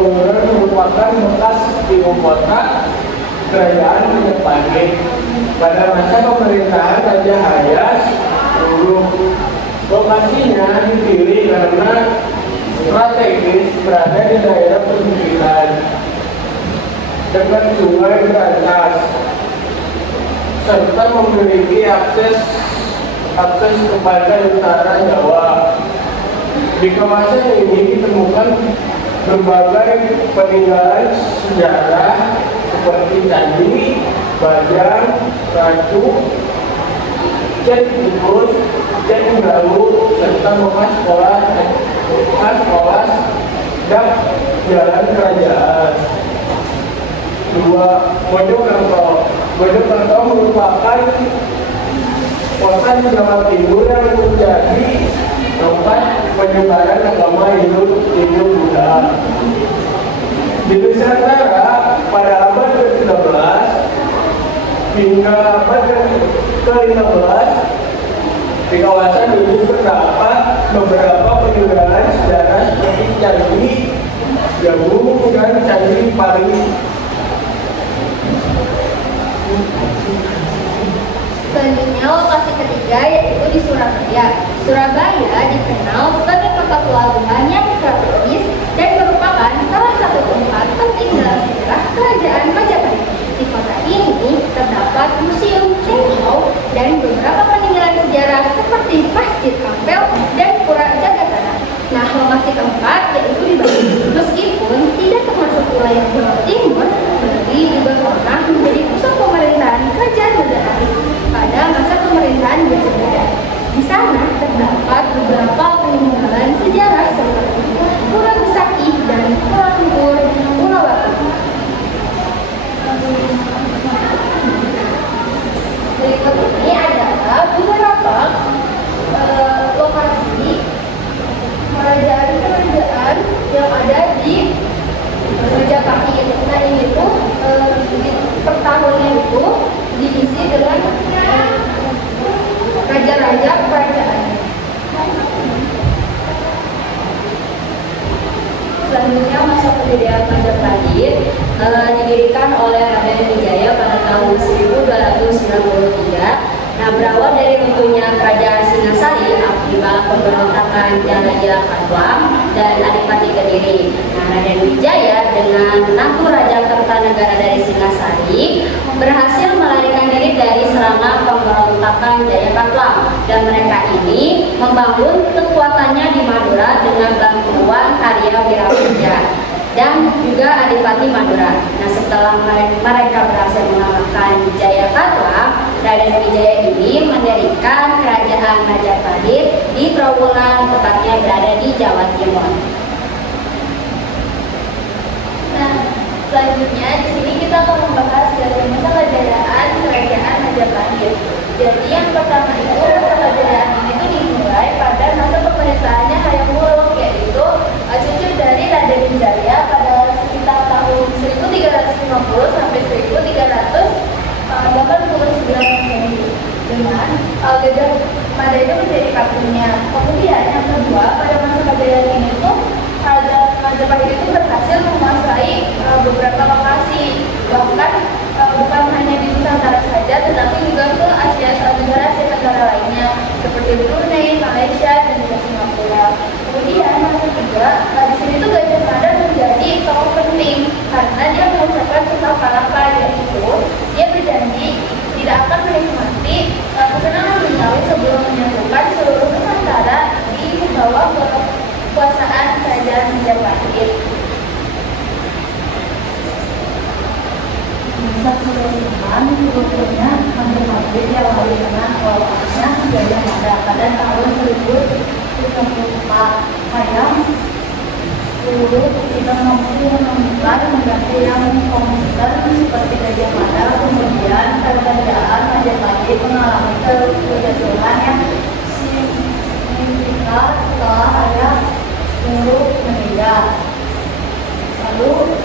bangunan merupakan bekas ibu kota kerajaan Majapahit pada masa pemerintahan Raja Hayas dulu. Lokasinya dipilih karena strategis berada di daerah perbukitan dekat sungai Berantas serta memiliki akses ke pantai utara Jawa. Di kawasan ini ditemukan berbagai peninggalan sejarah seperti candi, bajang, ratu, cat tikus, cat baru, serta bekas sekolah dan jalan kerajaan. Dua, Mojokerto. Mojokerto merupakan kota di Jawa Timur yang menjadi tempat penyebaran agama Hindu Buddha. Di Nusantara pada abad ke-13 hingga abad ke-15 di kawasan ini terdapat beberapa peninggalan sejarah seperti Candi Jagung dan Candi Pari. Selanjutnya lokasi ketiga yaitu di Surabaya. Surabaya dikenal sebagai kota pelabuhan yang strategis dan merupakan salah satu tempat penting dalam sejarah kerajaan Majapahit. Di kota ini terdapat Museum Cengho dan beberapa peninggalan sejarah seperti Masjid Ampel dan Pura Jagatana. Nah, lokasi keempat yaitu di Bali. Meskipun tidak termasuk wilayah Jawa Timur, Bali juga pernah menjadi pusat pemerintahan kerajaan Majapahit pada masa pemerintahan Majapahit. Di sana terdapat beberapa peninggalan sejarah seperti Pura Besaki dan Pura Luhur Ulawatu. Berikut ini adalah beberapa lokasi kerajaan yang ada di Majapahit. Nah, ini tuh per tahunnya itu diisi dengan raja-raja kerajaan. Selanjutnya masa pendirian Majapahit didirikan oleh Raden Wijaya pada tahun 1293. Nah, berawal dari runtuhnya kerajaan Singasari akibat pemberontakan Raja Katwang dan Adipati Kediri. Nah, Raden Wijaya dengan menantu Raja Kertanegara dari Singasari berhasil melarikan diri dari serangan pemberontakan Jaya Katwang, dan mereka ini membangun kekuatannya di Madura dengan bantuan Arya Wiramuja dan juga Adipati Madura. Nah, setelah mereka berhasil mengalahkan Jaya Katwang, Raden Wijaya ini mendirikan kerajaan Majapahit di Trowulan, tepatnya berada di Jawa Timur. Nah, selanjutnya di sini kita akan membahas dari masa kejayaan kerajaan Majapahit. Jadi yang pertama itu masa kejayaan ini tuh dimulai pada masa pemerintahannya Hayam Wuruk, yaitu cucu dari Raden Wijaya pada sekitar tahun 1350 sampai 1389 dengan Gajah Mada itu menjadi kapunya. Kemudian yang kedua, pada masa kejayaan ini tuh Majapahit itu berhasil menguasai beberapa lokasi, bahkan bukan hanya di Nusantara saja, tetapi juga ke negara Asia Tenggara lainnya seperti Brunei, Malaysia, dan juga Singapura. Kemudian yang ketiga, di sini tuh Gajah Mada menjadi tokoh penting karena dia mengucapkan sumpah palapa, yaitu dia berjanji tidak akan menikmati kesenangan duniawi sebelum menyatukan seluruh Nusantara di bawah kekuasaan kerajaan Majapahit. Masa pemerintahan berikutnya Majapahit diawali dengan awalnya Gajah Mada pada tahun 1034. Hayam Wuruk tidak mampu menemukan mengganti yang komputer seperti Gajah Mada. Kemudian kerajaan Majapahit mengalami kejatuhan yang signifikan setelah Hayam Wuruk meninggal. Lalu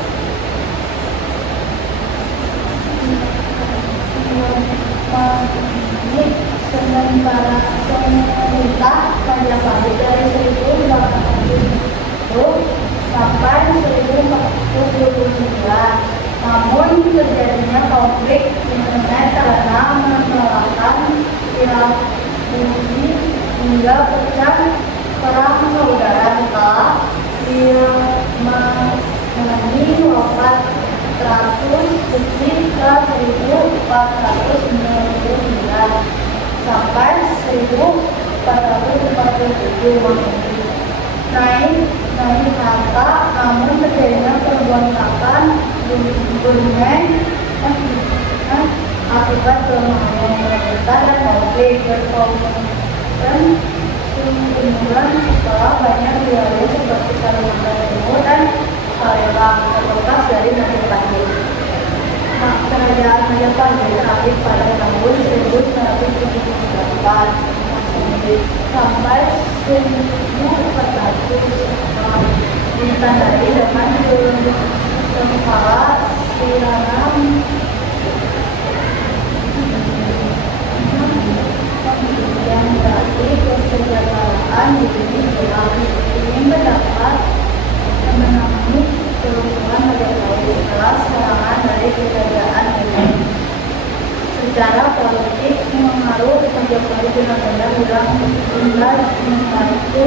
sementara pemerintah Majapahit dari 1870 sampai 1400 Namun terjadinya konflik internet karena menolakkan Irakuzi hingga pecah perang saudara kala mengenai wafat 100 ketika 1499 sampai 1447 Masehi. Naik harta, namun terjadinya pemberontakan Brunei akibat kelemahan pemerintah dan konflik berkomitmen sumberan setelah banyak wilayah seperti Kalimantan Timur dan Palembang terlepas dari Majapahit. Kerajaan Majapahit berakhir pada tahun 1978 sampai 1400 ditandai dengan Sengkala Siranam yang berarti kesejahteraan di ini mendapat menangani kerusuhan Majapahit setelah serangan dari kerajaan ini. Secara politik mengaruh Majapahit benar-benar ulang hingga membantu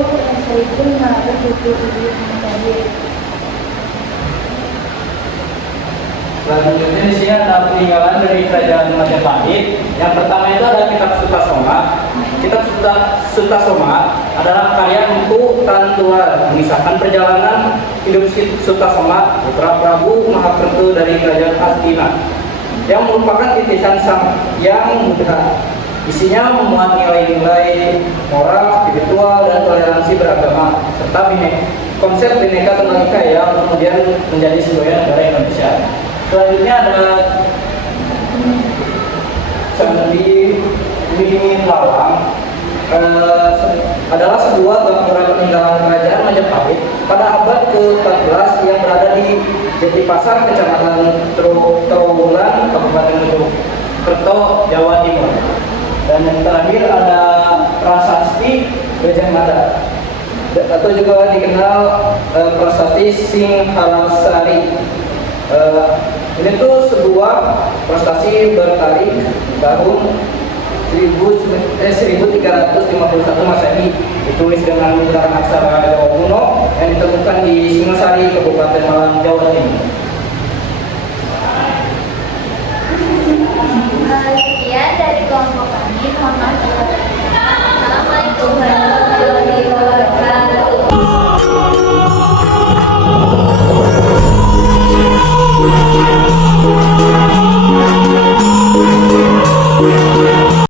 1977 Masehi. Selanjutnya di sini ada peninggalan dari kerajaan Majapahit. Yang pertama itu ada Kitab Sutasoma. Kitab Sutasoma adalah karya Empu Tantular, mengisahkan perjalanan hidup Sutasoma, putra Prabu Mahakertu dari kerajaan Hastina, yang merupakan titisan Sang Yang Buddha. Isinya memuat nilai-nilai moral, spiritual, dan toleransi beragama, serta konsep Bhinneka Tunggal Ika yang kemudian menjadi semboyan negara Indonesia. Selanjutnya ada Candi Wingin Lawang. Adalah sebuah bangunan peninggalan kerajaan Majapahit pada abad ke-14 yang berada di Jatipasar, Kecamatan Trawulan, Kabupaten Mojokerto, Jawa Timur. Dan yang terakhir ada Prasasti Gajah Mada, atau juga dikenal Prasasti Singharasari. Ini tuh sebuah prestasi bertarik tahun 1351 Masehi, ditulis dengan menggunakan aksara Jawa kuno yang ditemukan di Singosari, Kabupaten Malang, Jawa Timur. Sekian dari kelompok kami. Mohon maaf. Assalamualaikum warahmatullahi wabarakatuh.